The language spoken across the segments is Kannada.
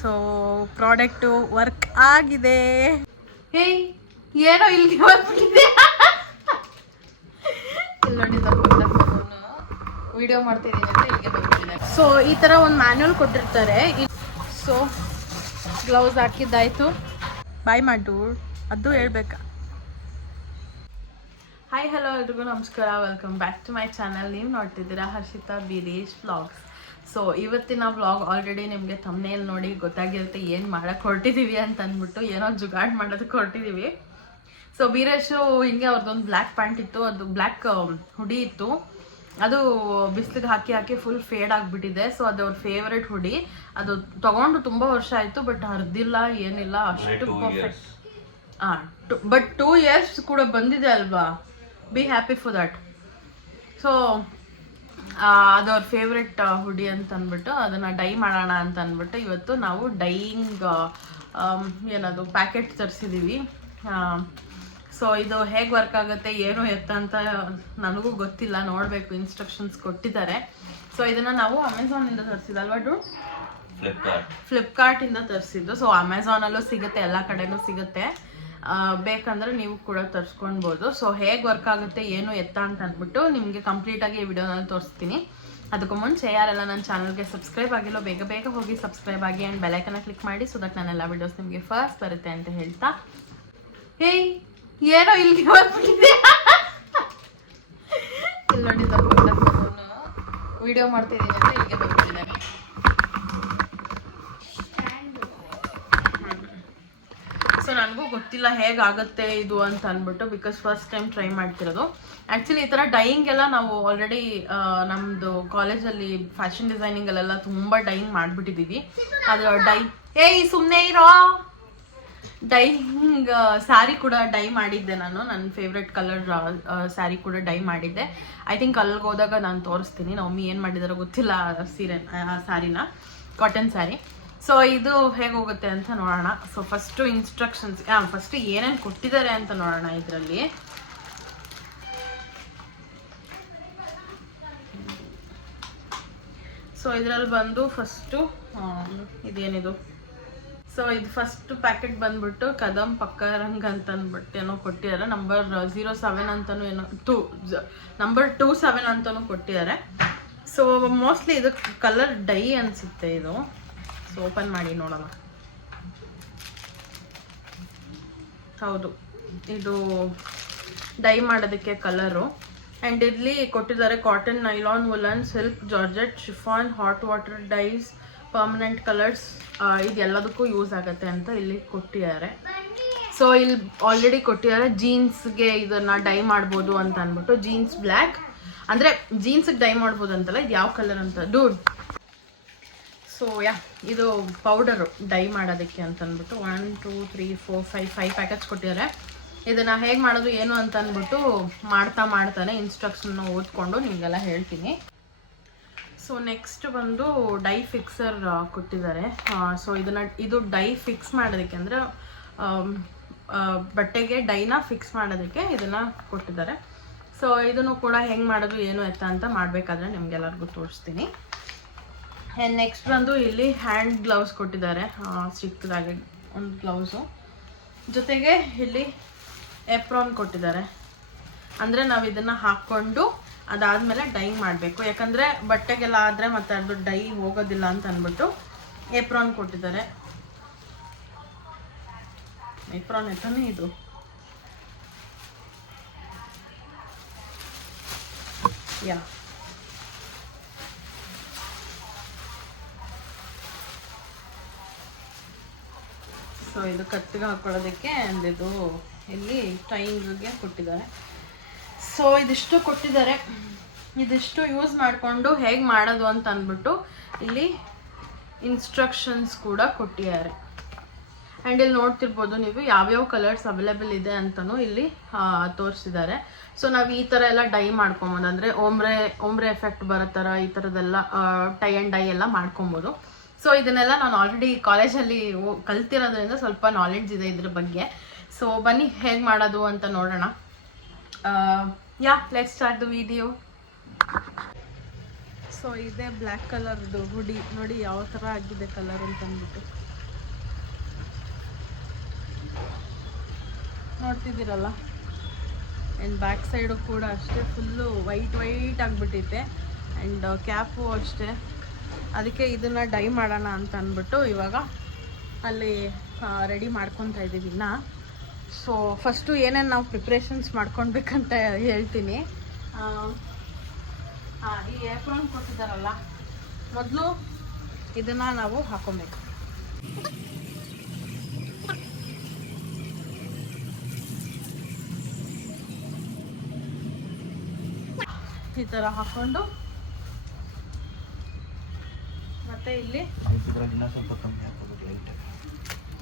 ಸೊ ಪ್ರಾಡಕ್ಟು ವರ್ಕ್ ಆಗಿದೆ. ಹೇಯ್ ಏನೋ ಇಲ್ಲಿಗೆ ಬಂದ್ಬಿಟ್ಟಿದೆ. ವಿಡಿಯೋ ಮಾಡ್ತಿದ್ದೀನಿ ಅಂತ ಇಲ್ಲಿಗೆ ಬಂದ್ಬಿಟ್ಟಿದೆ. ಸೊ ಈ ಥರ ಒಂದು ಮ್ಯಾನ್ಯಲ್ ಕೊಟ್ಟಿರ್ತಾರೆ. So gloves ಹಾಕಿದ್ದಾಯ್ತು. ಬಾಯ್ ಮಾಡು ಅದು ಹೇಳ್ಬೇಕಾ. ಹಾಯ್ ಹಲೋ ಎಲ್ರಿಗೂ ನಮಸ್ಕಾರ, welcome back to my channel. ನೀವು ನೋಡ್ತಿದ್ದೀರಾ ಹರ್ಷಿತಾ ಬೀರೇಶ್ ವ್ಲಾಗ್ಸ್. ಸೊ ಇವತ್ತಿನ ವ್ಲಾಗ್ ಆಲ್ರೆಡಿ ನಿಮಗೆ ಥಂಬ್ನೇಲ್ ನೋಡಿ ಗೊತ್ತಾಗಿರುತ್ತೆ ಏನು ಮಾಡಕ್ಕೆ ಹೊರಟಿದ್ದೀವಿ ಅಂತ ಅಂದ್ಬಿಟ್ಟು. ಏನೋ ಜುಗಾಡ್ ಮಾಡೋದಕ್ಕೆ ಹೊರಟಿದ್ದೀವಿ. ಸೊ ಬೀರೇಶು ಹಿಂಗೆ ಅವ್ರದ್ದೊಂದು ಬ್ಲ್ಯಾಕ್ ಪ್ಯಾಂಟ್ ಇತ್ತು, ಅದು ಬ್ಲ್ಯಾಕ್ ಹುಡಿ ಇತ್ತು, ಅದು ಬಿಸಿಲಿಗೆ ಹಾಕಿ ಹಾಕಿ ಫುಲ್ ಫೇಡ್ ಆಗಿಬಿಟ್ಟಿದೆ. ಸೊ ಅದು ಅವ್ರ ಫೇವ್ರೆಟ್ ಹುಡಿ. ಅದು ತಗೊಂಡು ತುಂಬ ವರ್ಷ ಆಯಿತು, ಬಟ್ ಹರಿದಿಲ್ಲ ಏನಿಲ್ಲ, ಅಷ್ಟು ಪರ್ಫೆಕ್ಟ್. ಬಟ್ 2 years ಕೂಡ ಬಂದಿದೆ ಅಲ್ವಾ, be happy for that. So ಅದು ಅವ್ರ ಫೇವ್ರೆಟ್ ಹುಡಿ ಅಂತ ಅಂದ್ಬಿಟ್ಟು ಅದನ್ನು ಡೈ ಮಾಡೋಣ ಅಂತ ಅಂದ್ಬಿಟ್ಟು ಇವತ್ತು ನಾವು ಡೈಯಿಂಗ್ ಏನದು ಪ್ಯಾಕೆಟ್ ತರಿಸಿದ್ದೀವಿ. ಸೊ ಇದು ಹೇಗೆ ವರ್ಕ್ ಆಗುತ್ತೆ ಏನು ಎತ್ತ ಅಂತ ನನಗೂ ಗೊತ್ತಿಲ್ಲ, ನೋಡಬೇಕು. ಇನ್ಸ್ಟ್ರಕ್ಷನ್ಸ್ ಕೊಟ್ಟಿದ್ದಾರೆ. ಸೊ ಇದನ್ನು ನಾವು ಅಮೆಝಾನಿಂದ ತರಿಸಿದಲ್ವಾ ಡು? ಫ್ಲಿಪ್ಕಾರ್ಟಿಂದ ತರಿಸಿದ್ದು. ಸೊ ಅಮೆಝಾನಲ್ಲೂ ಸಿಗುತ್ತೆ, ಎಲ್ಲ ಕಡೆನೂ ಸಿಗುತ್ತೆ, ಬೇಕಂದ್ರೆ ನೀವು ಕೂಡ ತರಿಸ್ಕೊಳ್ಬೋದು. ಸೊ ಹೇಗೆ ವರ್ಕ್ ಆಗುತ್ತೆ ಏನು ಎತ್ತ ಅಂತ ಅಂದ್ಬಿಟ್ಟು ನಿಮಗೆ ಕಂಪ್ಲೀಟಾಗಿ ಈ ವಿಡಿಯೋನಲ್ಲಿ ತೋರಿಸ್ತೀನಿ. ಅದಕ್ಕೂ ಮುಂಚೆ ಯಾರೆಲ್ಲ ನನ್ನ ಚಾನಲ್ಗೆ ಸಬ್ಸ್ಕ್ರೈಬ್ ಆಗಿಲ್ಲೋ ಬೇಗ ಬೇಗ ಹೋಗಿ ಸಬ್ಸ್ಕ್ರೈಬ್ ಆಗಿ ಆ್ಯಂಡ್ ಬೆಲೈಕನ್ನ ಕ್ಲಿಕ್ ಮಾಡಿ, ಸೊ ದಟ್ ನಾನೆಲ್ಲ ವಿಡಿಯೋಸ್ ನಿಮಗೆ ಫಸ್ಟ್ ಬರುತ್ತೆ ಅಂತ ಹೇಳ್ತಾ, ಹೇಯ್ ಏನೋ ಇಲ್ಲಿಗೆ ಬಂದ್ಬಿಟ್ಟಿದೆ. ಇಲ್ಲಿ ನೋಡಿ ವಿಡಿಯೋ ಮಾಡ್ತಿದ್ದೀನಿ ಅಂತ ಇಲ್ಲಿಗೆ ಬಂದ್ಬಿಟ್ಟಿದೆ. ಸೊ ನನಗೂ ಗೊತ್ತಿಲ್ಲ ಹೇಗಾಗುತ್ತೆ ಇದು ಅಂತ ಅಂದ್ಬಿಟ್ಟು, ಬಿಕಾಸ್ ಫಸ್ಟ್ ಟೈಮ್ ಟ್ರೈ ಮಾಡ್ತಿರೋದು. ಆ್ಯಕ್ಚುಲಿ ಈ ಥರ ಡೈಯಿಂಗ್ ಎಲ್ಲ ನಾವು ಆಲ್ರೆಡಿ ನಮ್ಮದು ಕಾಲೇಜಲ್ಲಿ ಫ್ಯಾಷನ್ ಡಿಸೈನಿಂಗಲ್ಲೆಲ್ಲ ತುಂಬ ಡೈಯಿಂಗ್ ಮಾಡಿಬಿಟ್ಟಿದ್ದೀವಿ. ಅದು ಏಯ್ ಸುಮ್ಮನೆ ಇರೋ. ಡೈಯಿಂಗ್ ಸ್ಯಾರಿ ಕೂಡ ಡೈ ಮಾಡಿದ್ದೆ ನಾನು, ನನ್ನ ಫೇವ್ರೆಟ್ ಕಲರ್ ಸ್ಯಾರಿ ಕೂಡ ಡೈ ಮಾಡಿದ್ದೆ. ಐ ಥಿಂಕ್ ಅಲ್ಲಿಗೆ ಹೋದಾಗ ನಾನು ತೋರಿಸ್ತೀನಿ ನಮ್ಮಿ ಏನು ಮಾಡಿದಾರೋ ಗೊತ್ತಿಲ್ಲ ಸ್ಯಾರಿನ, ಕಾಟನ್ ಸ್ಯಾರಿ. ಸೊ ಇದು ಹೇಗೆ ಹೋಗುತ್ತೆ ಅಂತ ನೋಡೋಣ. ಸೊ ಫಸ್ಟು ಇನ್ಸ್ಟ್ರಕ್ಷನ್ಸ್, ಫಸ್ಟ್ ಏನೇನು ಕೊಟ್ಟಿದ್ದಾರೆ ಅಂತ ನೋಡೋಣ ಇದರಲ್ಲಿ. ಸೊ ಇದರಲ್ಲಿ ಬಂದು ಫಸ್ಟು ಇದೇನಿದು, ಸೊ ಇದು ಫಸ್ಟ್ ಪ್ಯಾಕೆಟ್ ಬಂದ್ಬಿಟ್ಟು ಕದಂ ಪಕ್ಕರಂಗ್ ಅಂತ ಅಂದ್ಬಿಟ್ಟು ಏನೋ ಕೊಟ್ಟಿದ್ದಾರೆ. ನಂಬರ್ 07 ಅಂತಲೂ ಏನೋ ನಂಬರ್ 27 ಅಂತಲೂ ಕೊಟ್ಟಿದ್ದಾರೆ. ಸೊ ಮೋಸ್ಟ್ಲಿ ಇದು ಕಲರ್ ಡೈ ಅನಿಸುತ್ತೆ ಇದು. ಸೊ ಓಪನ್ ಮಾಡಿ ನೋಡೋಣ. ಹೌದು, ಇದು ಡೈ ಮಾಡೋದಕ್ಕೆ ಕಲರು. ಆ್ಯಂಡ್ ಇಲ್ಲಿ ಕೊಟ್ಟಿದ್ದಾರೆ cotton, nylon, woollen, silk, georgette, chiffon, hot water dyes, permanent colours, ಇದೆಲ್ಲದಕ್ಕೂ ಯೂಸ್ ಆಗುತ್ತೆ ಅಂತ ಇಲ್ಲಿ ಕೊಟ್ಟಿದ್ದಾರೆ. ಸೊ ಇಲ್ಲಿ ಆಲ್ರೆಡಿ ಕೊಟ್ಟಿದ್ದಾರೆ ಜೀನ್ಸ್ಗೆ ಇದನ್ನು ಡೈ ಮಾಡ್ಬೋದು ಅಂತ ಅಂದ್ಬಿಟ್ಟು. ಜೀನ್ಸ್ ಬ್ಲ್ಯಾಕ್ ಅಂದರೆ ಜೀನ್ಸ್ಗೆ ಡೈ ಮಾಡ್ಬೋದು ಅಂತಲ್ಲ, ಇದು ಯಾವ ಕಲರ್ ಅಂತ ಡೂಡ್. ಸೊ ಇದು ಪೌಡರು ಡೈ ಮಾಡೋದಕ್ಕೆ ಅಂತ ಅಂದ್ಬಿಟ್ಟು 1 2 3 4 5 ಪ್ಯಾಕೆಟ್ಸ್ ಕೊಟ್ಟಿದ್ದಾರೆ. ಇದನ್ನು ಹೇಗೆ ಮಾಡೋದು ಏನು ಅಂತ ಅಂದ್ಬಿಟ್ಟು ಮಾಡ್ತಾನೆ ಇನ್ಸ್ಟ್ರಕ್ಷನ್ನ ಓದ್ಕೊಂಡು ನಿಮಗೆಲ್ಲ ಹೇಳ್ತೀನಿ. ಸೊ ನೆಕ್ಸ್ಟ್ ಬಂದು ಡೈ ಫಿಕ್ಸರ್ ಕೊಟ್ಟಿದ್ದಾರೆ. ಸೊ ಇದು ಡೈ ಫಿಕ್ಸ್ ಮಾಡೋದಕ್ಕೆ ಅಂದರೆ ಬಟ್ಟೆಗೆ ಡೈನ ಫಿಕ್ಸ್ ಮಾಡೋದಕ್ಕೆ ಇದನ್ನು ಕೊಟ್ಟಿದ್ದಾರೆ. ಸೊ ಇದನ್ನು ಕೂಡ ಹೆಂಗೆ ಮಾಡೋದು ಏನು ಎತ್ತ ಅಂತ ಮಾಡಬೇಕಾದ್ರೆ ನಿಮಗೆಲ್ಲರಿಗೂ ತೋರಿಸ್ತೀನಿ. ಆ್ಯಂಡ್ ನೆಕ್ಸ್ಟ್ ಬಂದು ಇಲ್ಲಿ ಹ್ಯಾಂಡ್ ಗ್ಲೌಸ್ ಕೊಟ್ಟಿದ್ದಾರೆ, ಚಿಕ್ಕದಾಗಿ ಒಂದು ಗ್ಲೌಸು, ಜೊತೆಗೆ ಇಲ್ಲಿ ಎಪ್ರಾನ್ ಕೊಟ್ಟಿದ್ದಾರೆ. ಅಂದರೆ ನಾವು ಇದನ್ನು ಹಾಕ್ಕೊಂಡು ಅದಾದಮೇಲೆ ಡೈ ಮಾಡಬೇಕು, ಯಾಕಂದರೆ ಬಟ್ಟೆಗೆಲ್ಲ ಆದರೆ ಮತ್ತೆ ಅದು ಡೈ ಹೋಗೋದಿಲ್ಲ ಅಂತ ಅಂದ್ಬಿಟ್ಟು ಏಪ್ರಾನ್ ಕೊಟ್ಟಿದ್ದಾರೆ. ಏಪ್ರಾನ್ ಐತಾನೆ ಇದು. ಸೊ ಇದು ಕತ್ತಿಗೆ ಹಾಕೊಳ್ಳೋದಕ್ಕೆ ಅಂದಿದ್ದು ಇಲ್ಲಿ ಟೈಂಗ್ಗೆ ಕೊಟ್ಟಿದ್ದಾರೆ. ಸೊ ಇದಿಷ್ಟು ಕೊಟ್ಟಿದ್ದಾರೆ. ಇದಿಷ್ಟು ಯೂಸ್ ಮಾಡಿಕೊಂಡು ಹೇಗೆ ಮಾಡೋದು ಅಂತ ಅಂದ್ಬಿಟ್ಟು ಇಲ್ಲಿ ಇನ್ಸ್ಟ್ರಕ್ಷನ್ಸ್ ಕೂಡ ಕೊಟ್ಟಿದ್ದಾರೆ. ಆ್ಯಂಡ್ ಇಲ್ಲಿ ನೋಡ್ತಿರ್ಬೋದು ನೀವು ಯಾವ್ಯಾವ ಕಲರ್ಸ್ ಅವೈಲೇಬಲ್ ಇದೆ ಅಂತಲೂ ಇಲ್ಲಿ ತೋರಿಸಿದ್ದಾರೆ. ಸೊ ನಾವು ಈ ಥರ ಎಲ್ಲ ಡೈ ಮಾಡ್ಕೊಬೋದು, ಅಂದರೆ ಓಮ್ರೆ ಎಫೆಕ್ಟ್ ಬರೋ ಥರ ಈ ಥರದ್ದೆಲ್ಲ ಟೈ ಆ್ಯಂಡ್ ಡೈ ಎಲ್ಲ ಮಾಡ್ಕೊಬೋದು. ಸೊ ಇದನ್ನೆಲ್ಲ ನಾನು ಆಲ್ರೆಡಿ ಕಾಲೇಜಲ್ಲಿ ಕಲ್ತಿರೋದ್ರಿಂದ ಸ್ವಲ್ಪ ನಾಲೆಡ್ಜ್ ಇದೆ ಇದ್ರ ಬಗ್ಗೆ. ಸೊ ಬನ್ನಿ ಹೇಗೆ ಮಾಡೋದು ಅಂತ ನೋಡೋಣ. Let's start the video. So ಇದೇ ಬ್ಲ್ಯಾಕ್ ಕಲರ್ದು ಹುಡಿ ನೋಡಿ ಯಾವ ಥರ ಆಗಿದೆ ಕಲರ್ ಅಂತ ಅಂದ್ಬಿಟ್ಟು ನೋಡ್ತಿದ್ದೀರಲ್ಲ. ಆ್ಯಂಡ್ ಬ್ಯಾಕ್ ಸೈಡು ಕೂಡ ಅಷ್ಟೇ ಫುಲ್ಲು ವೈಟ್ ಆಗಿಬಿಟ್ಟಿದೆ. ಆ್ಯಂಡ್ ಕ್ಯಾಪು ಅಷ್ಟೇ. ಅದಕ್ಕೆ ಇದನ್ನು ಡೈ ಮಾಡೋಣ ಅಂತ ಅಂದ್ಬಿಟ್ಟು ಇವಾಗ ಅಲ್ಲಿ ರೆಡಿ ಮಾಡ್ಕೊತಾ ಇದ್ದೀವಿ ಇನ್ನು. ಸೊ ಫಸ್ಟು ಏನೇನು ನಾವು ಪ್ರಿಪ್ರೇಷನ್ಸ್ ಮಾಡ್ಕೊಳ್ಬೇಕಂತ ಹೇಳ್ತೀನಿ. ಈ ಏಪ್ರಾನ್ ಕೊಟ್ಟಿದ್ದಾರಲ್ಲ, ಮೊದಲು ಇದನ್ನು ನಾವು ಹಾಕೊಬೇಕು. ಈ ಥರ ಹಾಕ್ಕೊಂಡು ಮತ್ತೆ ಇಲ್ಲಿ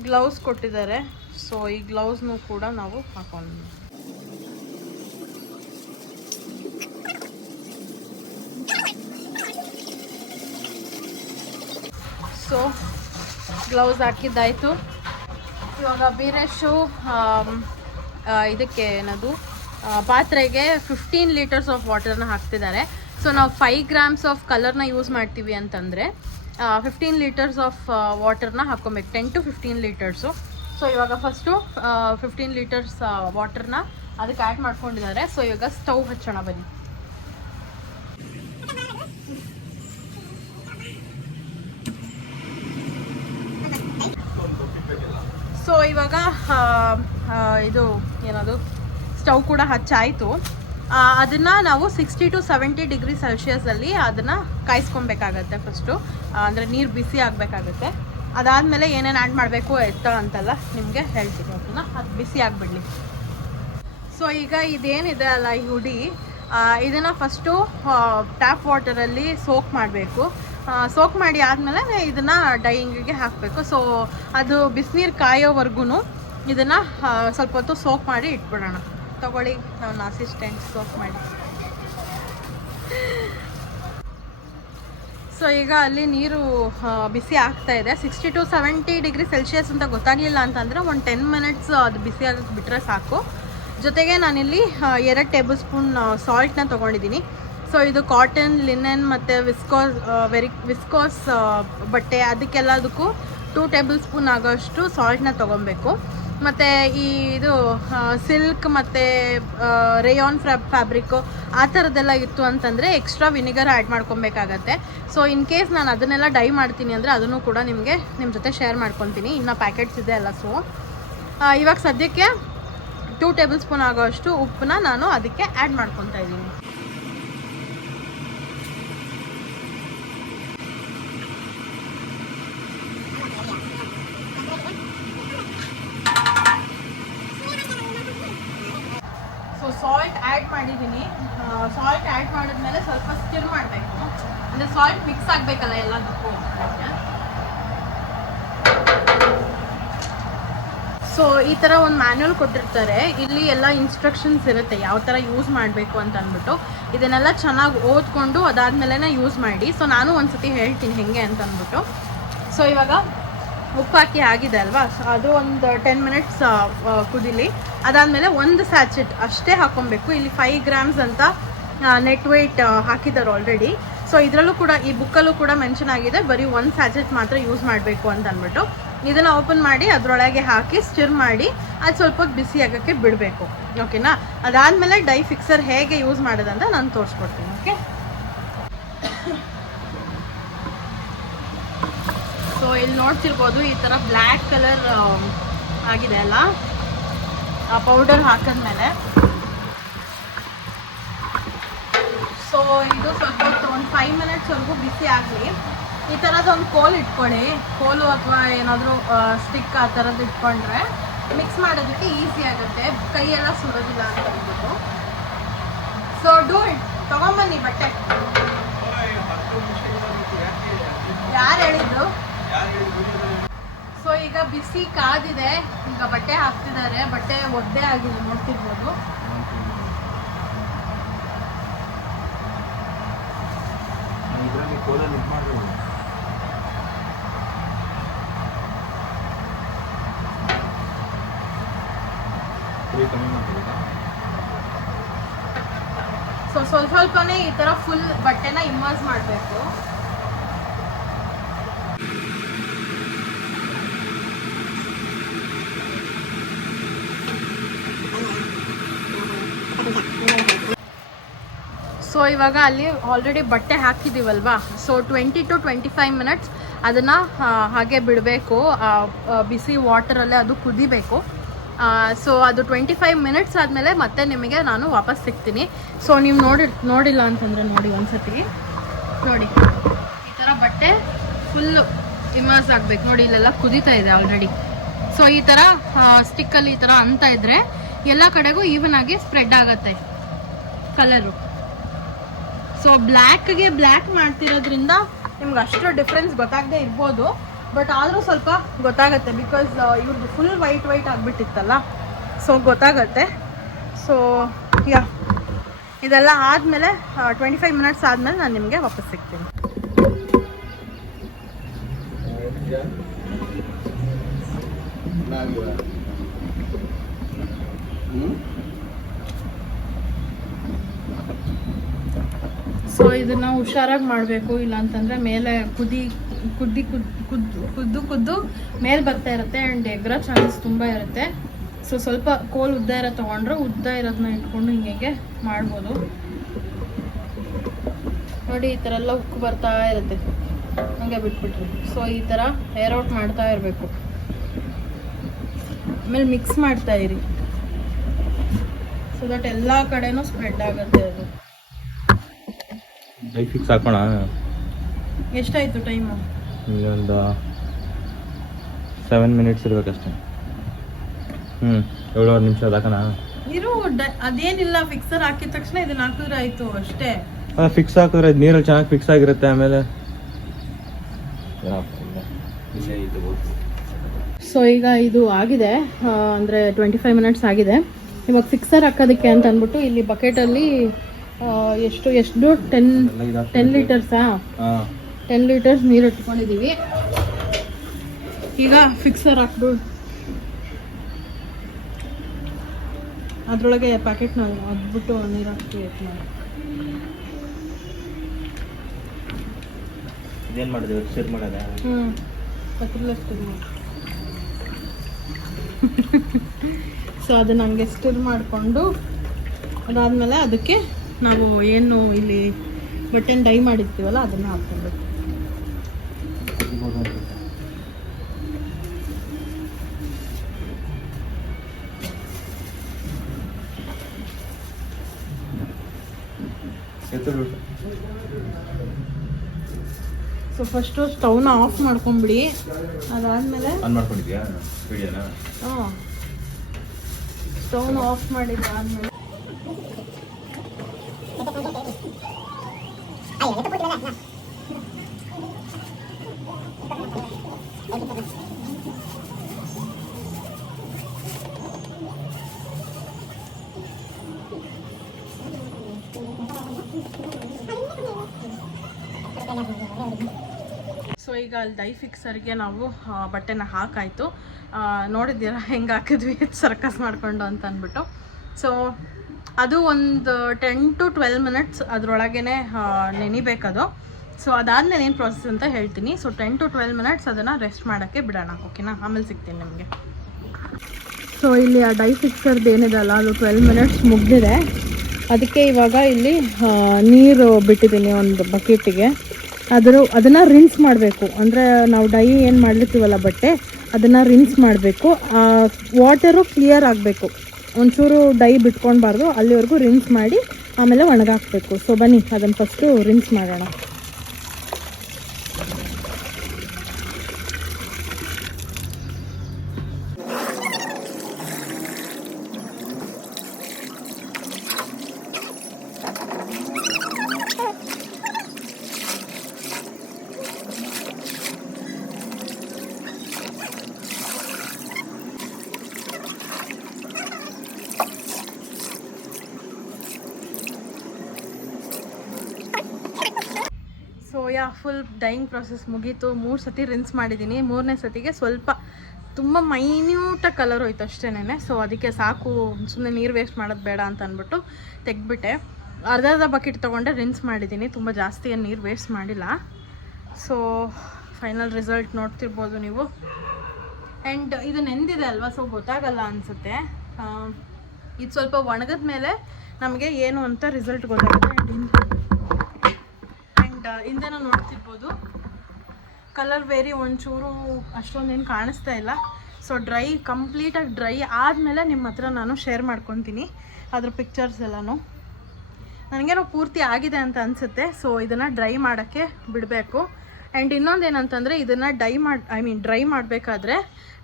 ಗ್ಲೌಸ್ ಕೊಟ್ಟಿದ್ದಾರೆ. ಸೊ ಈ ಗ್ಲೌಸ್ನು ಕೂಡ ನಾವು ಹಾಕೊಂಡು ಸೊ ಗ್ಲೌಸ್ ಹಾಕಿದ್ದಾಯಿತು. ಇವಾಗ ಬೀರೇಶು ಇದಕ್ಕೆ ಏನದು ಪಾತ್ರೆಗೆ 15 ಲೀಟರ್ಸ್ ಆಫ್ ವಾಟರ್ನ ಹಾಕ್ತಿದ್ದಾರೆ. ಸೊ ನಾವು 5 ಗ್ರಾಮ್ಸ್ ಆಫ್ ಕಲರ್ನ ಯೂಸ್ ಮಾಡ್ತೀವಿ ಅಂತಂದರೆ 15 ಲೀಟರ್ಸ್ ಆಫ್ ವಾಟರ್ನ ಹಾಕ್ಕೊಬೇಕು, 10 to 15 ಲೀಟರ್ಸು. ಸೊ ಇವಾಗ ಫಸ್ಟು 15 ಲೀಟರ್ಸ್ ವಾಟರ್ನ ಅದಕ್ಕೆ ಆ್ಯಡ್ ಮಾಡ್ಕೊಂಡಿದ್ದಾರೆ. ಸೊ ಇವಾಗ ಸ್ಟವ್ ಹಚ್ಚೋಣ ಬನ್ನಿ. ಸೊ ಇವಾಗ ಇದು ಏನದು ಸ್ಟವ್ ಕೂಡ ಹಚ್ಚಾಯಿತು. ಅದನ್ನು ನಾವು 60 to 70 ಡಿಗ್ರಿ ಸೆಲ್ಸಿಯಸಲ್ಲಿ ಅದನ್ನು ಕಾಯಿಸ್ಕೊಬೇಕಾಗತ್ತೆ ಫಸ್ಟು. ಅಂದರೆ ನೀರು ಬಿಸಿ ಆಗಬೇಕಾಗತ್ತೆ. ಅದಾದಮೇಲೆ ಏನೇನು ಆ್ಯಡ್ ಮಾಡಬೇಕು ಅಂತಲ್ಲ ನಿಮಗೆ ಹೇಳ್ತೀನಿ, ಓಕೆನಾ? ಅದು ಬಿಸಿ ಆಗಿಬಿಡಲಿ. ಸೊ ಈಗ ಇದೇನಿದೆ ಅಲ್ಲ ಈ ಹುಡಿ, ಇದನ್ನು ಫಸ್ಟು ಟ್ಯಾಪ್ ವಾಟರಲ್ಲಿ ಸೋಕ್ ಮಾಡಬೇಕು. ಸೋಕ್ ಮಾಡಿ ಆದಮೇಲೆ ಇದನ್ನು ಡೈಯಿಂಗಿಗೆ ಹಾಕಬೇಕು. ಸೊ ಅದು ಬಿಸಿನೀರು ಕಾಯೋವರೆಗೂ ಇದನ್ನು ಸ್ವಲ್ಪ ಹೊತ್ತು ಸೋಕ್ ಮಾಡಿ ಇಟ್ಬಿಡೋಣ. ತಗೊಳ್ಳಿ ನನ್ನ ಅಸಿಸ್ಟೆಂಟ್ ಸೋಕ್ ಮಾಡಿ. ಸೊ ಈಗ ಅಲ್ಲಿ ನೀರು ಬಿಸಿ ಆಗ್ತಾ ಇದೆ. 60 to 70 ಡಿಗ್ರಿ ಸೆಲ್ಸಿಯಸ್ ಅಂತ ಗೊತ್ತಾಗಲಿಲ್ಲ ಅಂತಂದರೆ ಒಂದು 10 ಮಿನಿಟ್ಸ್ ಅದು ಬಿಸಿ ಆಗಕ್ಕೆ ಬಿಟ್ಟರೆ ಸಾಕು. ಜೊತೆಗೆ ನಾನಿಲ್ಲಿ 2 ಟೇಬಲ್ ಸ್ಪೂನ್ ಸಾಲ್ಟ್ನ ತೊಗೊಂಡಿದ್ದೀನಿ. ಸೊ ಇದು ಕಾಟನ್, ಲಿನೆನ್ ಮತ್ತು ವಿಸ್ಕೋಸ್ ಬಟ್ಟೆ ಅದಕ್ಕೆಲ್ಲದಕ್ಕೂ 2 ಟೇಬಲ್ ಸ್ಪೂನ್ ಆಗೋಷ್ಟು ಸಾಲ್ಟ್ನ ತೊಗೊಬೇಕು. ಮತ್ತು ಇದು ಸಿಲ್ಕ್ ಮತ್ತು ರೇಯಾನ್ ಫ್ಯಾಬ್ರಿಕ್ಕು ಆ ಥರದ್ದೆಲ್ಲ ಇತ್ತು ಅಂತಂದರೆ ಎಕ್ಸ್ಟ್ರಾ ವಿನಿಗರ್ ಆ್ಯಡ್ ಮಾಡ್ಕೊಬೇಕಾಗತ್ತೆ. ಸೊ ಇನ್ ಕೇಸ್ ನಾನು ಅದನ್ನೆಲ್ಲ ಡೈ ಮಾಡ್ತೀನಿ ಅಂದರೆ ಅದನ್ನು ಕೂಡ ನಿಮ್ಮ ಜೊತೆ ಶೇರ್ ಮಾಡ್ಕೊತೀನಿ. ಇನ್ನು ಪ್ಯಾಕೆಟ್ಸ್ ಇದೆ ಅಲ್ಲ. ಸೊ ಇವಾಗ ಸದ್ಯಕ್ಕೆ 2 ಟೇಬಲ್ ಸ್ಪೂನ್ ಆಗೋಷ್ಟು ಉಪ್ಪನ್ನ ನಾನು ಅದಕ್ಕೆ ಆ್ಯಡ್ ಮಾಡ್ಕೊತಾ ಇದ್ದೀನಿ. ಸೊ ಸಾಲ್ಟ್ ಆ್ಯಡ್ ಮಾಡಿದ್ದೀನಿ. ಸಾಲ್ಟ್ ಆ್ಯಡ್ ಮಾಡಿದ್ಮೇಲೆ ಸ್ವಲ್ಪ ಸ್ಟಿರ್ ಮಾಡಬೇಕು. ಅಂದರೆ ಸಾಲ್ಟ್ ಮಿಕ್ಸ್ ಆಗಬೇಕಲ್ಲ ಎಲ್ಲದಕ್ಕೂ. ಸೊ ಈ ಥರ ಒಂದು ಮ್ಯಾನ್ಯುವಲ್ ಕೊಟ್ಟಿರ್ತಾರೆ. ಇಲ್ಲಿ ಎಲ್ಲ ಇನ್ಸ್ಟ್ರಕ್ಷನ್ಸ್ ಇರುತ್ತೆ ಯಾವ ಥರ ಯೂಸ್ ಮಾಡಬೇಕು ಅಂತ ಅಂದ್ಬಿಟ್ಟು. ಇದನ್ನೆಲ್ಲ ಚೆನ್ನಾಗಿ ಓದ್ಕೊಂಡು ಅದಾದಮೇಲೆ ಯೂಸ್ ಮಾಡಿ. ಸೊ ನಾನು ಒಂದು ಸತಿ ಹೇಳ್ತೀನಿ ಹೇಗೆ ಅಂತ ಅಂದ್ಬಿಟ್ಟು. ಸೊ ಇವಾಗ ಉಪ್ಪು ಹಾಕಿ ಆಗಿದೆ ಅಲ್ವಾ, ಅದು ಒಂದು 10 ಮಿನಿಟ್ಸ್ ಕುದಿಲಿ. ಅದಾದಮೇಲೆ 1 ಸ್ಯಾಚೆಟ್ ಅಷ್ಟೇ ಹಾಕ್ಕೊಬೇಕು. ಇಲ್ಲಿ 5 ಗ್ರಾಮ್ಸ್ ಅಂತ ನೆಟ್ ವೆಯ್ಟ್ ಹಾಕಿದ್ದಾರೆ ಆಲ್ರೆಡಿ. ಸೊ ಇದರಲ್ಲೂ ಕೂಡ ಈ ಬುಕ್ಕಲ್ಲೂ ಕೂಡ ಮೆನ್ಷನ್ ಆಗಿದೆ ಬರೀ 1 ಸ್ಯಾಚೆಟ್ ಮಾತ್ರ ಯೂಸ್ ಮಾಡಬೇಕು ಅಂತ ಅಂದ್ಬಿಟ್ಟು. ಇದನ್ನು ಓಪನ್ ಮಾಡಿ ಅದರೊಳಗೆ ಹಾಕಿ ಸ್ಟಿರ್ ಮಾಡಿ ಅದು ಸ್ವಲ್ಪ ಬಿಸಿ ಆಗೋಕ್ಕೆ ಬಿಡಬೇಕು, ಓಕೆನಾ? ಅದಾದಮೇಲೆ ಡೈ ಫಿಕ್ಸರ್ ಹೇಗೆ ಯೂಸ್ ಮಾಡೋದಂತ ನಾನು ತೋರಿಸ್ಕೊಡ್ತೀನಿ, ಓಕೆ? ಸೊ ಇಲ್ಲಿ ನೋಡ್ತಿರ್ಬೋದು ಈ ಥರ ಬ್ಲ್ಯಾಕ್ ಕಲರ್ ಆಗಿದೆ ಅಲ್ಲ ಆ ಪೌಡರ್ ಹಾಕಿದ್ಮೇಲೆ. ಸೊ ಇದು ಸ್ವಲ್ಪ ಒಂದು 5 ಮಿನಿಟ್ಸ್ವರೆಗೂ ಬಿಸಿ ಆಗಲಿ. ಈ ಥರದೊಂದು ಕೋಲ್ ಇಟ್ಕೊಳ್ಳಿ. ಕೋಲು ಅಥವಾ ಏನಾದರೂ ಸ್ಟಿಕ್ ಆ ಥರದ್ದು ಇಟ್ಕೊಂಡ್ರೆ ಮಿಕ್ಸ್ ಮಾಡೋದಕ್ಕೆ ಈಸಿ ಆಗುತ್ತೆ, ಕೈಯೆಲ್ಲ ಸುಡೋದಿಲ್ಲ ಅಂತ ಅಂದ್ಬಿಟ್ಟು. So do it. ತೊಗೊಂಬನ್ನಿ ಬಟ್ಟೆ. ಯಾರು ಹೇಳಿದ್ದು? ಸೊ ಈಗ ಬಿಸಿ ಕಾದಿದೆ. ಈಗ ಬಟ್ಟೆ ಹಾಕ್ತಿದ್ದಾರೆ. ಬಟ್ಟೆ ಒದ್ದೆ ಆಗಿದೆ ನೋಡ್ತಿರ್ಬೋದು. ಸೊ ಸ್ವಲ್ಪ ಸ್ವಲ್ಪನೇ ಈ ಥರ ಫುಲ್ ಬಟ್ಟೆನ ಇಮ್ಮರ್ಸ್ ಮಾಡಬೇಕು. ಸೊ ಇವಾಗ ಅಲ್ಲಿ ಆಲ್ರೆಡಿ ಬಟ್ಟೆ ಹಾಕಿದ್ದೀವಲ್ವಾ, ಸೊ 20 to 25 ಮಿನಿಟ್ಸ್ ಅದನ್ನು ಹಾಗೆ ಬಿಡಬೇಕು. ಬಿಸಿ ವಾಟರಲ್ಲೇ ಅದು ಕುದಿಬೇಕು. ಸೊ ಅದು 25 ಮಿನಿಟ್ಸ್ ಆದಮೇಲೆ ಮತ್ತೆ ನಿಮಗೆ ನಾನು ವಾಪಸ್ ಸಿಗ್ತೀನಿ. ಸೊ ನೀವು ನೋಡಿಲ್ಲ ಅಂತಂದರೆ ನೋಡಿ ಒಂದ್ಸತಿ ನೋಡಿ, ಈ ಥರ ಬಟ್ಟೆ ಫುಲ್ಲು ಇಮರ್ಸ್ ಆಗಬೇಕು. ನೋಡಿ ಇಲ್ಲೆಲ್ಲ ಕುದೀತಾ ಇದೆ ಆಲ್ರೆಡಿ. ಸೊ ಈ ಥರ ಸ್ಟಿಕ್ಕಲ್ಲಿ ಈ ಥರ ಅಂತ ಇದ್ದರೆ ಎಲ್ಲ ಕಡೆಗೂ ಈವನ್ ಆಗಿ ಸ್ಪ್ರೆಡ್ ಆಗುತ್ತೆ ಕಲರು. ಸೊ ಬ್ಲ್ಯಾಕ್ಗೆ ಬ್ಲ್ಯಾಕ್ ಮಾಡ್ತಿರೋದ್ರಿಂದ ನಿಮ್ಗೆ ಅಷ್ಟು ಡಿಫ್ರೆನ್ಸ್ ಗೊತ್ತಾಗದೆ ಇರ್ಬೋದು, ಬಟ್ ಆದರೂ ಸ್ವಲ್ಪ ಗೊತ್ತಾಗುತ್ತೆ. ಬಿಕಾಸ್ ಇವ್ರದ್ದು ಫುಲ್ ವೈಟ್ ಆಗಿಬಿಟ್ಟಿತ್ತಲ್ಲ, ಸೊ ಗೊತ್ತಾಗತ್ತೆ. ಸೊ ಯಾ ಇದೆಲ್ಲ ಆದಮೇಲೆ 25 ಮಿನಿಟ್ಸ್ ಆದಮೇಲೆ ನಾನು ನಿಮಗೆ ವಾಪಸ್ ಸಿಗ್ತೀನಿ. ಸೊ ಇದನ್ನು ಹುಷಾರಾಗಿ ಮಾಡಬೇಕು, ಇಲ್ಲ ಅಂತಂದರೆ ಮೇಲೆ ಕುದ್ದು ಮೇಲೆ ಬರ್ತಾ ಇರುತ್ತೆ. ಆ್ಯಂಡ್ ಎಗ್ರ ಚಾನ್ಸಸ್ ತುಂಬ ಇರುತ್ತೆ. ಸೊ ಸ್ವಲ್ಪ ಕೋಲ್ ಉದ್ದ ಇರೋ ತೊಗೊಂಡ್ರೆ ಉದ್ದ ಇರೋದನ್ನ ಇಟ್ಕೊಂಡು ಹಿಂಗೆ ಮಾಡ್ಬೋದು. ನೋಡಿ ಈ ಥರ ಎಲ್ಲ ಉಕ್ಕು ಬರ್ತಾ ಇರುತ್ತೆ, ಹಂಗೆ ಬಿಟ್ಬಿಟ್ರಿ. ಸೊ ಈ ಥರ ಹೇರ್ ಔಟ್ ಮಾಡ್ತಾ ಇರಬೇಕು. ಆಮೇಲೆ ಮಿಕ್ಸ್ ಮಾಡ್ತಾ ಇರಿ, ಸೊ ದಟ್ ಎಲ್ಲ ಕಡೆನೂ ಸ್ಪ್ರೆಡ್ ಆಗುತ್ತೆ. ಅದು ಫಿಕ್ಸ್ ಹಾಕೋಣ. ಎಷ್ಟಾಯಿತು ಟೈಮು? ಒಂದು 7 ಮಿನಿಟ್ಸ್ ಇರಬೇಕಷ್ಟೇ. 7 ನಿಮಿಷ ಹಾಕೋಣ. ಇರು, ಅದೇನಿಲ್ಲ, ಫಿಕ್ಸರ್ ಹಾಕಿದ ತಕ್ಷಣ ಇದನ್ನ ಹಾಕಿದ್ರೆ ಆಯಿತು ಅಷ್ಟೇ. ಫಿಕ್ಸ್ ಹಾಕಿದ್ರೆ ನೀರಲ್ಲಿ ಚೆನ್ನಾಗಿ ಫಿಕ್ಸ್ ಆಗಿರುತ್ತೆ. ಆಮೇಲೆ ಸೊ ಈಗ ಇದು ಆಗಿದೆ, ಅಂದರೆ 25 ಮಿನಿಟ್ಸ್ ಆಗಿದೆ. ಇವಾಗ ಫಿಕ್ಸರ್ ಹಾಕೋದಕ್ಕೆ ಅಂತ ಅಂದ್ಬಿಟ್ಟು ಇಲ್ಲಿ ಬಕೆಟಲ್ಲಿ ಎಷ್ಟು 10 ಲೀಟರ್ಸಾ 10 ಲೀಟರ್ಸ್ ನೀರು ಇಟ್ಕೊಂಡಿದ್ದೀವಿ. ಈಗ ಫಿಕ್ಸರ್ ಹಾಕ್ಬಿಟ್ಟು ಅದರೊಳಗೆ ಪ್ಯಾಕೆಟ್ನ ಅದ್ಬಿಟ್ಟು ನೀರು ಹಾಕಿ ಏನು ಮಾಡಿದೆ ಸ್ಟಿರ್ ಮಾಡೋದ? ಸೊ ಅದನ್ನ ಹಂಗೆ ಸ್ಟಿರ್ ಮಾಡಿಕೊಂಡು ಅದಾದಮೇಲೆ ಅದಕ್ಕೆ ನಾವು ಏನು ಇಲ್ಲಿ ಬಟನ್ ಡೈ ಮಾಡಿರ್ತೀವಲ್ಲ ಅದನ್ನು ಹಾಕ್ಕೊಬೇಕು. ಸೊ ಫಸ್ಟು ಸ್ಟವ್ನ ಆಫ್ ಮಾಡ್ಕೊಂಬಿಡಿ. ಅದಾದಮೇಲೆ ಹಾಂ, ಸ್ಟವ್ನ ಆಫ್ ಮಾಡಿದ್ದಾದಮೇಲೆ ಸೊ ಈಗ ಅಲ್ಲಿ ಡೈ ಫಿಕ್ಸರ್ಗೆ ನಾವು ಬಟ್ಟೆನ ಹಾಕಾಯಿತು. ನೋಡಿದ್ದೀರಾ ಹೆಂಗೆ ಹಾಕಿದ್ವಿ ಸರ್ಕಸ್ ಮಾಡಿಕೊಂಡು ಅಂತ ಅಂದ್ಬಿಟ್ಟು. ಸೊ ಅದು ಒಂದು 10 to 12 ಮಿನಿಟ್ಸ್ ಅದರೊಳಗೇ ನೆನಿಬೇಕದು. ಸೊ ಅದಾದಮೇಲೆ ಏನು ಪ್ರಾಸೆಸ್ ಅಂತ ಹೇಳ್ತೀನಿ. ಸೊ 10 to 12 ಮಿನಿಟ್ಸ್ ಅದನ್ನು ರೆಸ್ಟ್ ಮಾಡೋಕ್ಕೆ ಬಿಡೋಣ, ಓಕೆನಾ? ಆಮೇಲೆ ಸಿಗ್ತೀನಿ ನಿಮಗೆ. ಸೊ ಇಲ್ಲಿ ಆ ಡೈ ಫಿಕ್ಸರ್ದು ಏನಿದೆ ಅಲ್ಲ, ಅದು 12 ಮಿನಿಟ್ಸ್ ಮುಗಿದಿದೆ. ಅದಕ್ಕೆ ಇವಾಗ ಇಲ್ಲಿ ನೀರು ಬಿಟ್ಟಿದ್ದೀನಿ ಒಂದು ಬಕೆಟಿಗೆ. ಅದನ್ನು ರಿನ್ಸ್ ಮಾಡಬೇಕು. ಅಂದರೆ ನಾವು ಡೈ ಏನು ಮಾಡಿರ್ತೀವಲ್ಲ ಬಟ್ಟೆ, ಅದನ್ನು ರಿನ್ಸ್ ಮಾಡಬೇಕು. ವಾಟರು ಕ್ಲಿಯರ್ ಆಗಬೇಕು, ಒಂಚೂರು ಡೈ ಬಿಟ್ಕೊಳ್ಬಾರ್ದು. ಅಲ್ಲಿವರೆಗೂ ರಿನ್ಸ್ ಮಾಡಿ ಆಮೇಲೆ ಒಣಗಾಕಬೇಕು. ಸೊ ಬನ್ನಿ ಅದನ್ನು ಫಸ್ಟು ರಿನ್ಸ್ ಮಾಡೋಣ. ಸೊ ಫುಲ್ ಡೈಯಿಂಗ್ ಪ್ರೊಸೆಸ್ ಮುಗೀತು. 3 ಸತಿ ರಿನ್ಸ್ ಮಾಡಿದ್ದೀನಿ. 3ನೇ ಸತಿಗೆ ಸ್ವಲ್ಪ ತುಂಬ ಮೈನ್ಯೂಟಾಗಿ ಕಲರ್ ಹೋಯ್ತು ಅಷ್ಟೇನೆ. ಸೊ ಅದಕ್ಕೆ ಸಾಕು, ಸುಮ್ಮನೆ ನೀರು ವೇಸ್ಟ್ ಮಾಡೋದು ಬೇಡ ಅಂತ ಅಂದ್ಬಿಟ್ಟು ತೆಗ್ದುಬಿಟ್ಟೆ. ಅರ್ಧ ಬಕೆಟ್ ತೊಗೊಂಡೆ ರಿನ್ಸ್ ಮಾಡಿದ್ದೀನಿ, ತುಂಬ ಜಾಸ್ತಿ ಏನು ನೀರು ವೇಸ್ಟ್ ಮಾಡಿಲ್ಲ. ಸೊ ಫೈನಲ್ ರಿಸಲ್ಟ್ ನೋಡ್ತಿರ್ಬೋದು ನೀವು. ಆ್ಯಂಡ್ ಇದು ನೆಂದಿದೆ ಅಲ್ವಾ, ಸೊ ಗೊತ್ತಾಗಲ್ಲ ಅನಿಸುತ್ತೆ. ಇದು ಸ್ವಲ್ಪ ಒಣಗಿದ ಮೇಲೆ ನಮಗೆ ಏನು ಅಂತ ರಿಸಲ್ಟ್ ಗೊತ್ತಾಗುತ್ತೆ. ಆ್ಯಂಡ್ ಹಿಂದೆನೂ ನೋಡ್ತಿರ್ಬೋದು ಕಲರ್ ಬೇರೆ ಒಂಚೂರು ಅಷ್ಟೊಂದೇನು ಕಾಣಿಸ್ತಾ ಇಲ್ಲ. ಸೊ ಕಂಪ್ಲೀಟಾಗಿ ಡ್ರೈ ಆದಮೇಲೆ ನಿಮ್ಮ ಹತ್ರ ನಾನು ಶೇರ್ ಮಾಡ್ಕೊತೀನಿ ಅದ್ರ ಪಿಕ್ಚರ್ಸ್ ಎಲ್ಲನೂ. ನನಗೇನೋ ಪೂರ್ತಿ ಆಗಿದೆ ಅಂತ ಅನಿಸುತ್ತೆ. ಸೊ ಇದನ್ನು ಡ್ರೈ ಮಾಡೋಕ್ಕೆ ಬಿಡಬೇಕು. ಆ್ಯಂಡ್ ಇನ್ನೊಂದು ಏನಂತಂದರೆ ಇದನ್ನು ಡ್ರೈ ಮಾಡಬೇಕಾದ್ರೆ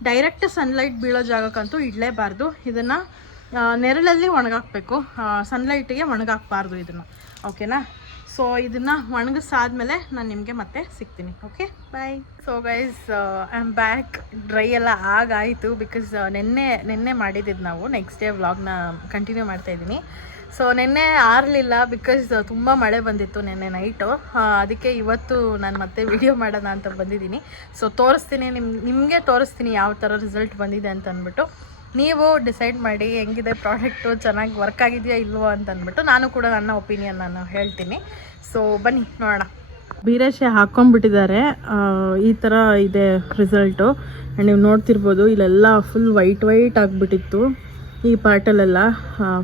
ಡೈರೆಕ್ಟ್ ಸನ್ಲೈಟ್ ಬೀಳೋ ಜಾಗಕ್ಕಂತೂ ಇಡಲೇಬಾರ್ದು. ಇದನ್ನು ನೆರಳಲ್ಲಿ ಒಣಗಾಕಬೇಕು, ಸನ್ಲೈಟಿಗೆ ಒಣಗಾಕಬಾರ್ದು ಇದನ್ನು. ಓಕೆನಾ? ಸೊ ಇದನ್ನು ಒಣಗಿಸಾದ್ಮೇಲೆ ನಾನು ನಿಮಗೆ ಮತ್ತೆ ಸಿಗ್ತೀನಿ. Okay, bye. So guys, I am back. Dry ಎಲ್ಲ ಆಗಾಯಿತು ಬಿಕಾಸ್ ನೆನ್ನೆ ಮಾಡಿದ್ದು ನಾವು. ನೆಕ್ಸ್ಟ್ ಡೇ ವ್ಲಾಗ್ನ ಕಂಟಿನ್ಯೂ ಮಾಡ್ತಾಯಿದ್ದೀನಿ. ಸೊ ನೆನ್ನೆ ಆರಲಿಲ್ಲ ಬಿಕಾಸ್ ತುಂಬ ಮಳೆ ಬಂದಿತ್ತು ನೆನ್ನೆ ನೈಟು. ಅದಕ್ಕೆ ಇವತ್ತು ನಾನು ಮತ್ತೆ ವಿಡಿಯೋ ಮಾಡೋಣ ಅಂತ ಬಂದಿದ್ದೀನಿ. ಸೊ ತೋರಿಸ್ತೀನಿ, ನಿಮಗೆ ತೋರಿಸ್ತೀನಿ ಯಾವ ಥರ ರಿಸಲ್ಟ್ ಬಂದಿದೆ ಅಂತ ಅಂದ್ಬಿಟ್ಟು. ನೀವು ಡಿಸೈಡ್ ಮಾಡಿ ಹೆಂಗಿದೆ ಪ್ರಾಡಕ್ಟು, ಚೆನ್ನಾಗಿ ವರ್ಕ್ ಆಗಿದೆಯಾ ಇಲ್ವೋ ಅಂತ ಅಂದ್ಬಿಟ್ಟು. ನಾನು ಕೂಡ ನನ್ನ ಒಪಿನಿಯನ್ ನಾನು ಹೇಳ್ತೀನಿ. ಸೊ ಬನ್ನಿ ನೋಡೋಣ. ಬೀರೇಶೆ ಹಾಕ್ಕೊಂಡ್ಬಿಟ್ಟಿದ್ದಾರೆ. ಈ ಥರ ಇದೆ ರಿಸಲ್ಟು. ಆ್ಯಂಡ್ ನೀವು ನೋಡ್ತಿರ್ಬೋದು ಇಲ್ಲೆಲ್ಲ ಫುಲ್ ವೈಟ್ ಆಗಿಬಿಟ್ಟಿತ್ತು. ಈ ಪಾರ್ಟಲ್ಲೆಲ್ಲ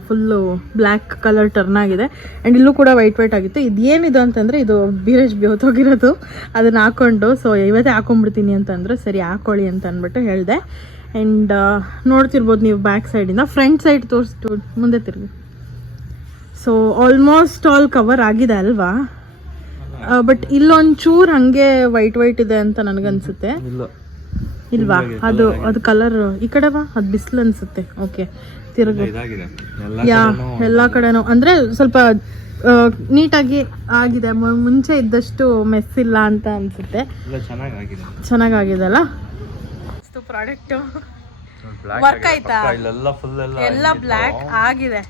ಫುಲ್ಲು ಬ್ಲ್ಯಾಕ್ ಕಲರ್ ಟರ್ನ್ ಆಗಿದೆ. ಆ್ಯಂಡ್ ಇಲ್ಲೂ ಕೂಡ ವೈಟ್ ಆಗಿತ್ತು. ಇದೇನಿದು ಅಂತಂದರೆ ಇದು ಬೀರೇಶ್ ಹೊತ್ತೋಗಿರೋದು, ಅದನ್ನು ಹಾಕ್ಕೊಂಡು. ಸೊ ಇವತ್ತೇ ಹಾಕೊಂಡ್ಬಿಡ್ತೀನಿ ಅಂತಂದರೆ ಸರಿ ಹಾಕ್ಕೊಳ್ಳಿ ಅಂತ ಅಂದ್ಬಿಟ್ಟು ಹೇಳಿದೆ. ಆ್ಯಂಡ್ ನೋಡ್ತಿರ್ಬೋದು ನೀವು ಬ್ಯಾಕ್ ಸೈಡಿಂದ. ಫ್ರಂಟ್ ಸೈಡ್ ತೋರಿಸ್ತು, ಮುಂದೆ ತಿರುಗಿ. ಸೊ ಆಲ್ಮೋಸ್ಟ್ ಆಲ್ ಕವರ್ ಆಗಿದೆ ಅಲ್ವಾ? ಬಟ್ ಇಲ್ಲೊಂಚೂರು ಹಾಗೆ ವೈಟ್ ಇದೆ ಅಂತ ನನಗನ್ಸುತ್ತೆ. ಇಲ್ವಾ? ಅದು ಕಲರ್ ಈ ಕಡೆ ಬಾ, ಅದು ಬಿಸಿಲು ಅನ್ಸುತ್ತೆ. ಓಕೆ, ತಿರುಗು. ಎಲ್ಲ ಕಡೆನೂ ಅಂದರೆ ಸ್ವಲ್ಪ ನೀಟಾಗಿ ಆಗಿದೆ. ಮುಂಚೆ ಇದ್ದಷ್ಟು ಮೆಸ್ ಇಲ್ಲ ಅಂತ ಅನ್ಸುತ್ತೆ. ಚೆನ್ನಾಗಿದೆ ಅಲ್ಲ? ಪ್ರಾಡಕ್ಟ್ ವರ್ಕ್ ಆಯ್ತಾ? ಎಲ್ಲ ಬ್ಲ್ಯಾಕ್ ಆಗಿದೆ.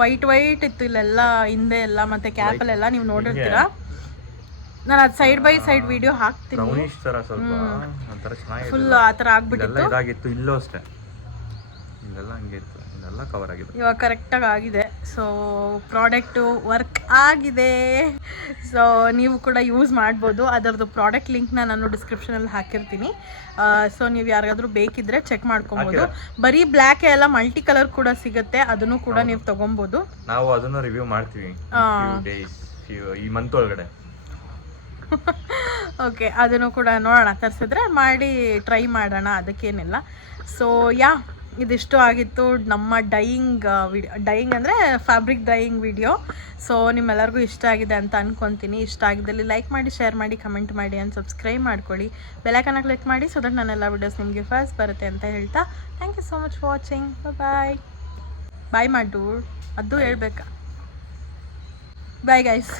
ವೈಟ್ ಇತ್ತು ಇಲ್ಲೆಲ್ಲ ಹಿಂದೆ ಎಲ್ಲ, ಮತ್ತೆ ಕ್ಯಾಪಲ್ಲೆಲ್ಲ ನೀವು ನೋಡಿರ್ತೀರಾ. ನಾನು ಅದು ಸೈಡ್ ಬೈ ಸೈಡ್ ವಿಡಿಯೋ ಹಾಕ್ತೀನಿ. ಫುಲ್ ಆ ಥರ ಆಗ್ಬಿಟ್ಟಿತ್ತು. ಇಲ್ಲೂ ಅಷ್ಟೇ, ಇಲ್ಲೆಲ್ಲ ಹಂಗೆ ಇತ್ತು, ಇದೆಲ್ಲ ಕವರ್ ಆಗಿದೆ. ಇವಾಗ ಕರೆಕ್ಟಾಗಿ ಆಗಿದೆ. ಸೊ ಪ್ರಾಡಕ್ಟು ವರ್ಕ್ ಆಗಿದೆ. ಸೊ ನೀವು ಕೂಡ ಯೂಸ್ ಮಾಡ್ಬೋದು. ಅದರದ್ದು ಪ್ರಾಡಕ್ಟ್ ಲಿಂಕ್ನ ನಾನು ಡಿಸ್ಕ್ರಿಪ್ಷನಲ್ಲಿ ಹಾಕಿರ್ತೀನಿ. ಸೊ ನೀವು ಯಾರಿಗಾದ್ರೂ ಬೇಕಿದ್ರೆ ಚೆಕ್ ಮಾಡ್ಕೊಬೋದು. ಬರೀ ಬ್ಲ್ಯಾಕ್ ಎಲ್ಲ ಮಲ್ಟಿ ಕಲರ್ ಕೂಡ ಸಿಗುತ್ತೆ, ಅದನ್ನು ಕೂಡ ನೀವು ತಗೊಬೋದು. ನಾವು ಅದನ್ನು ರಿವ್ಯೂ ಮಾಡ್ತೀವಿ ಈ ಮಂತ್ ಒಳಗಡೆ. ಓಕೆ, ಅದನ್ನು ಕೂಡ ನೋಡೋಣ. ತರಿಸಿದ್ರೆ ಮಾಡಿ ಟ್ರೈ ಮಾಡೋಣ, ಅದಕ್ಕೇನಿಲ್ಲ. ಸೊ ಇದಿಷ್ಟು ಆಗಿತ್ತು ನಮ್ಮ ಡೈಯಿಂಗ್ ಅಂದರೆ ಫ್ಯಾಬ್ರಿಕ್ ಡೈಯಿಂಗ್ ವಿಡಿಯೋ. ಸೊ ನಿಮ್ಮೆಲ್ಲರಿಗೂ ಇಷ್ಟ ಆಗಿದೆ ಅಂತ ಅನ್ಕೊತೀನಿ. ಇಷ್ಟ ಆಗಿದ್ದಲ್ಲಿ ಲೈಕ್ ಮಾಡಿ, ಶೇರ್ ಮಾಡಿ, ಕಮೆಂಟ್ ಮಾಡಿ ಆ್ಯಂಡ್ ಸಬ್ಸ್ಕ್ರೈಬ್ ಮಾಡ್ಕೊಳ್ಳಿ. ಬೆಲೈಕನ್ನ ಕ್ಲಿಕ್ ಮಾಡಿ ಸೊ ದಟ್ ನನ್ನೆಲ್ಲ ವಿಡಿಯೋಸ್ ನಿಮಗೆ ಫಸ್ಟ್ ಬರುತ್ತೆ ಅಂತ ಹೇಳ್ತಾ thank you so much for watching. Bye ಮಾಡು, ಅದು ಹೇಳ್ಬೇಕಾ? Bye guys.